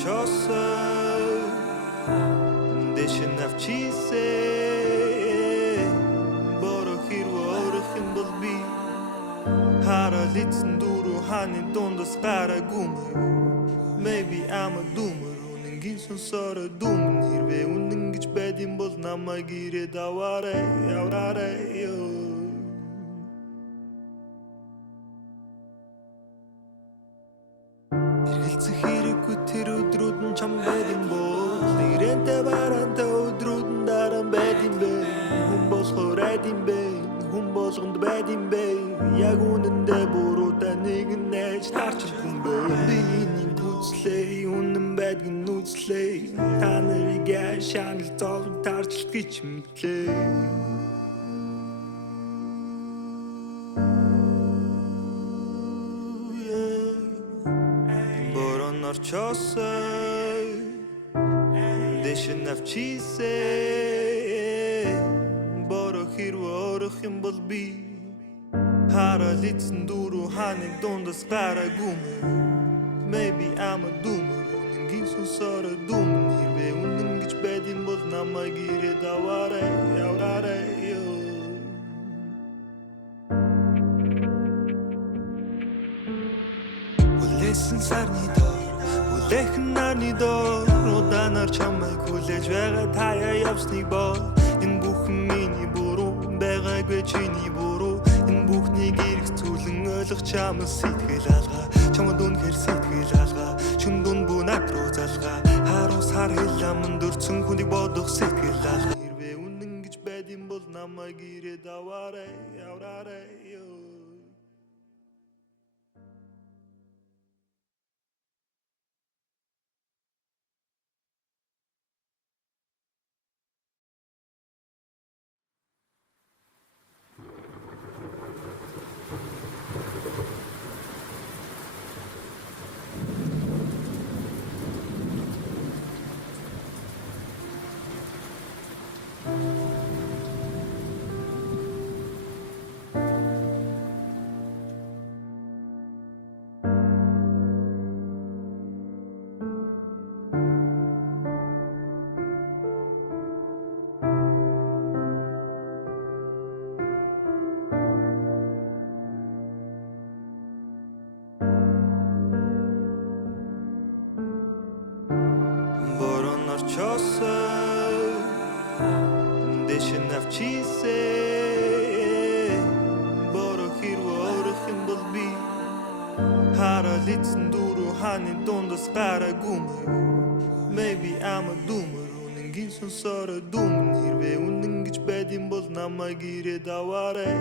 орчосоо дэшин авчисэ боро хэрвэрх юм бол би харалицэн дөрөв ханы дундас гарагүм maybe I'm a doomer үнэнгийн сонсороо дүм нэрвэ үнэн гэж байдсан бол намайг ирээд аваарай эргэлзэх хэрэггүй тэр өдрүүд нь чам байдсан бол ирэнтэй барантай өдрүүд нь дараа байдсан бэ хүн болохоор айдсан бэ хүн болгонд байдсан бэ яг үнэндээ буруудаа нэгэн найз тарчил хүн бэ биний гүцлээ үнэн байдгийг нүцлээ та нарыг шанал зовлон тарчил гэж мэдлээ орчосоо дэшин авчисэ боро хэрвэрх юм бол би харалицэн дөрөв ханы дундас гарагүм maybe I'm a doomer үнэнгийн сонсороо дүм нэрвэ үнэн гэж байдсан бол намайг ирээд аваарай Хүлээсэн сарны Хүлээхэн нарны доор удаанаар чамайг хүлээж байгаа таяа явсныг боо энэ бүхэн миний буруу байгаагүй чиний буруу энэ бүхнийг эргцүүлэн ойлгох чамаас сэтгэл алгаа чамд үнэхээр сэтгэл алгаа чин дүн бүнат руу залгаа харус хар хэлэмэн дөрцөн хүнийг бодох сэтгэл алгаа хэрвээ үнэн гэж байдсан бол намайг ирээд аваарай орчосоо дэшин авчисэ боро хэрвэрх юм бол би харалицэн дөрөв ханы дундас гарагүм maybe I'm a doomer үнэнгийн сонсороо дүм нэрвэ үнэн гэж байдсан бол намайг ирээд аваарай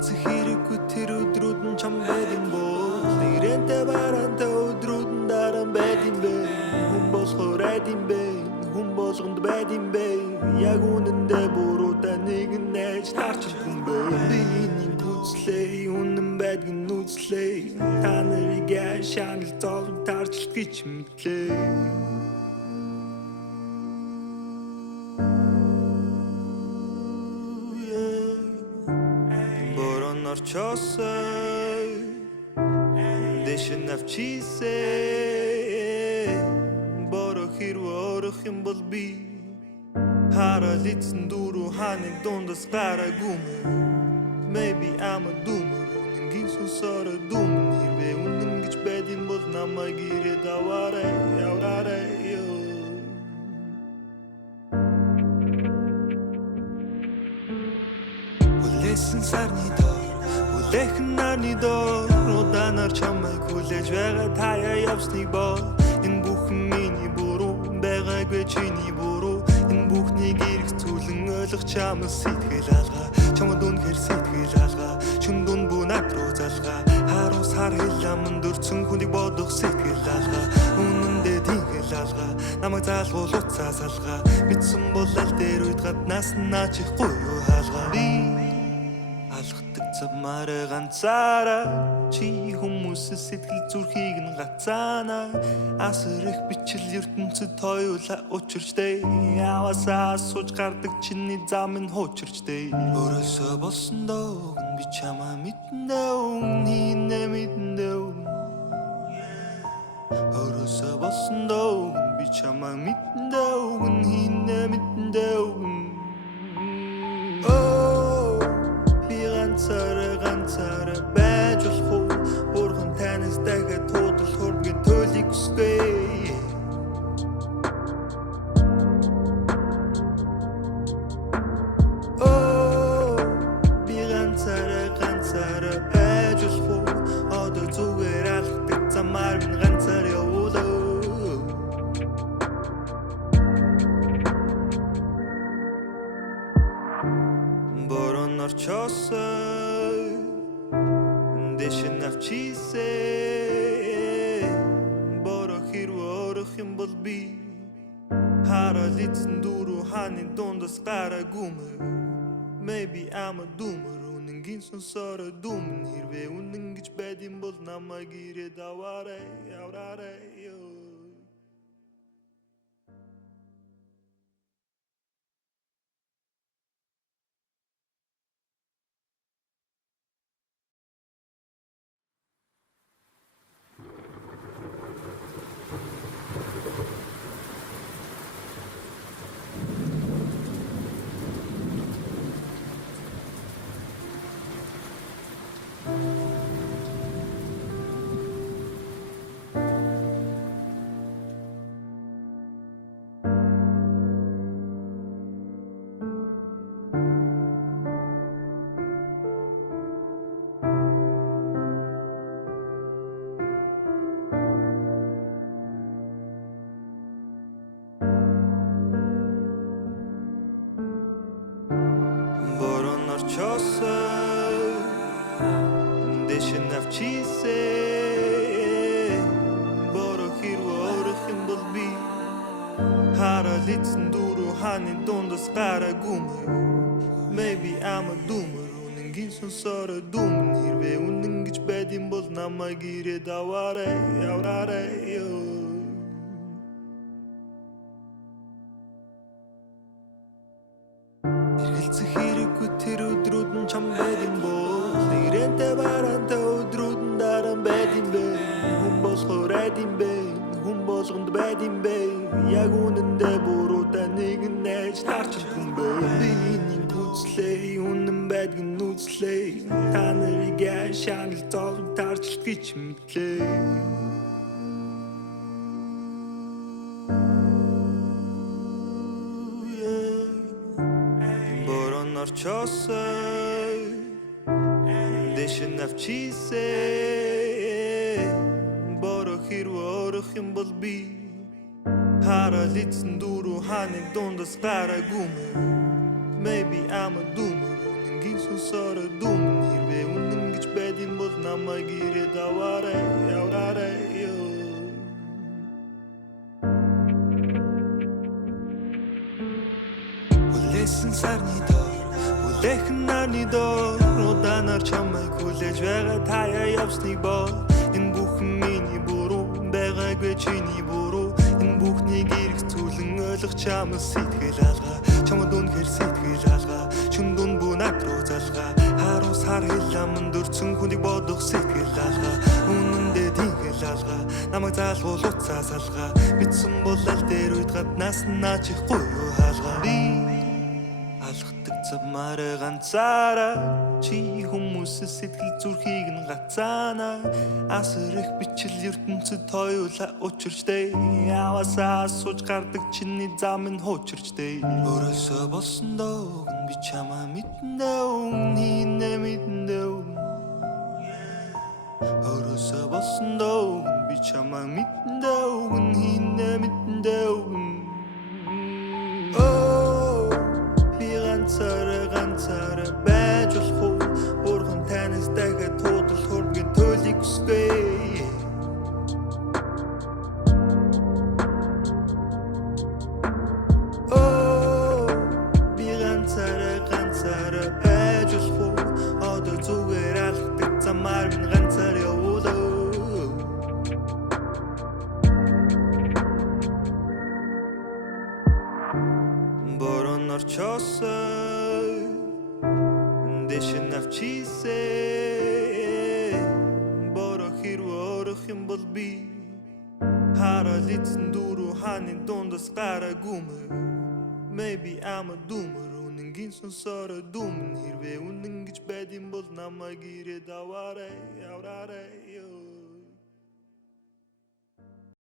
эргэлзэх хэрэггүй тэр өдрүүд нь чам байдсан бол ирэнтэй барантай өдрүүд нь дараа байдсан бэ хүн болохоор айдсан бэ хүн болгонд байдсан бэ яг үнэндээ буруудаа нэгэн найз тарчил хүн бэ биний гүцлээ үнэн байдгийг нүцлээ та нарыг шанал зовлон тарчил гэж мэдлээ орчосоо дэшин авчисэ боро хэрвэрх юм бол би харалицэн дөрөв ханы дундас гарагүм maybe I'm a doomer үнэнгийн сонсороо дүм нэрвэ үнэн гэж байдсан бол намайг ирээд аваарай Хүлээсэн сарны Хүлээхэн нарны доор удаанаар чамайг хүлээж байгаа таяа явсныг боо энэ бүхэн миний буруу байгаагүй чиний буруу энэ бүхнийг эргцүүлэн ойлгох чамаас сэтгэл алгаа чамд үнэхээр сэтгэл алгаа чин дүн бүнат руу залгаа харус хар хэлэмэн дөрцөн хүнийг бодох сэтгэл алгаа үнэндээ тэнгэл алгаа намайг заалгуул уцаа салгаа битсэн бол аль дээр үед гаднаас наачих гоё хаалгаа би алхдаг замаараа ганцаараа чи хүмүүс сэтгэл зүрхийг нь гацаана асар их бичил ертөнцид хоёулаа учирчтэй явасаа сууж гардаг чиний зам нь хуучирчтэй өөрөөсөө болсон доо би чамаа мэднэ нинэ мэднэ өөрөөсөө болсон доо би чамаа мэднэ нинэ мэднэ ганцаараа байж болох уу бурхан танаас дахиад туудал хөрмгийн төлийг хүсгээ би ганцаараа байж болох уу одоо зүгээр алхдаг замаар минь ганцаар явуулаа борон орчосоо дэшин авчисээ бороо хэрвээ юм бол би харалицэн дуруу ханы дундас гараагүй maybe I'm a doomer үнэнгийн сонсороо дүмэн хэрвээ үнэн гэж байд юм бол намайг ирээд аваарай дэшин авчисээ бороо хэрвээ юм бол би харалицэн дуруу ханы дундас гараагүй maybe I'm a doomer үнэнгийн сонсороо дүмэн хэрвээ үнэн гэж байд юм бол намайг ирээд аваарай эргэлзэх хэрэггүй тэр өдрүүд нь чам байд юм бол нэрэнтэй барантай өдрүүд нь дараа байд юм бэ хүн болохоор айд юм бэ хүн болгонд байд юм бэ яг үнэндээ буруудаа нэг нэж тарчилгүй юм бэ би нэг үзлээ үнэн байдг нь үзлээ та нарыг шанал зов тарчилт гэж мэдлээ орчосоо дэшин авчисээ бороо хэрвээ юм бол би харалицэн дуруу ханы дундас гараагүй maybe I'm a doomer үнэнгийн сонсороо дүмэн хэрвээ үнэн гэж байд юм бол намайг ирээд аваарай үлээсэн сарны Улехэн нарны доор удаанаар чамайг хүлээж байгаа таяа явсныг боо энэ бүхэн миний буруу байгаагүй чиний буруу энэ бүхнийг ирэх зүйлэн ойлгох чамаас сэтгэл алгаа чамд үнэхээр сэтгэл алгаа чүн дүн бүнат руу залгаа харуус хар хэлэмэн дөрцөн хүнийг бодох сэтгэл алгаа үнэндээ тийгэл алгаа намайг заалгуул уцаа салгаа битсэн бол аль дээр үйд гаднаас наачихгүй юу хаалгаа алхдаг замаараа ганцаараа чи хүмүүс сэтгэл зүрхийг нь гацаана асар их бичил ертөнцид хоёулаа учирчтэй явасаа сууж гардаг чиний зам нь хуучирчтэй өөрөөсөө болсон доо би чамаа мэднэ нинэ мэднэ өөрөөсөө болсон доо би чамаа мэднэ нинэ мэднэ ганцаараа байж болох уу бурхан танаас дахиад туудал хөрмгийн төлийг хүсгээ би ганцаараа байж болох уу одоо зүгээр maar min gantsar явуулаа борон орчосоо дэшин авчисээ боро хэрвэрх юм бол би харалицэн дуруу ханы дундас гарагүмэ maybe I'm a doomer үнэнгийн сонсороо дүмэн хэрвээ үнэн гэж байд юм бол намайг ирээд аваарай